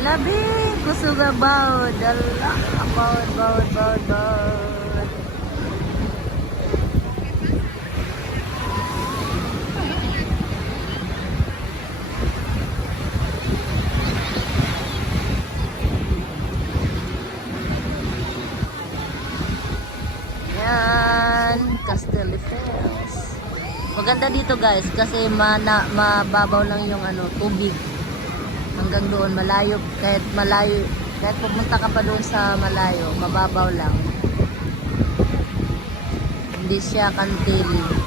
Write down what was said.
Labi, kusog about. Dala, about. Yan, Castelldefels. Maganda dito guys kasi mababaw lang yung tubig. Hanggang doon malayo, kahit pumunta ka pa doon sa malayo, mababaw lang. Hindi siya kantili.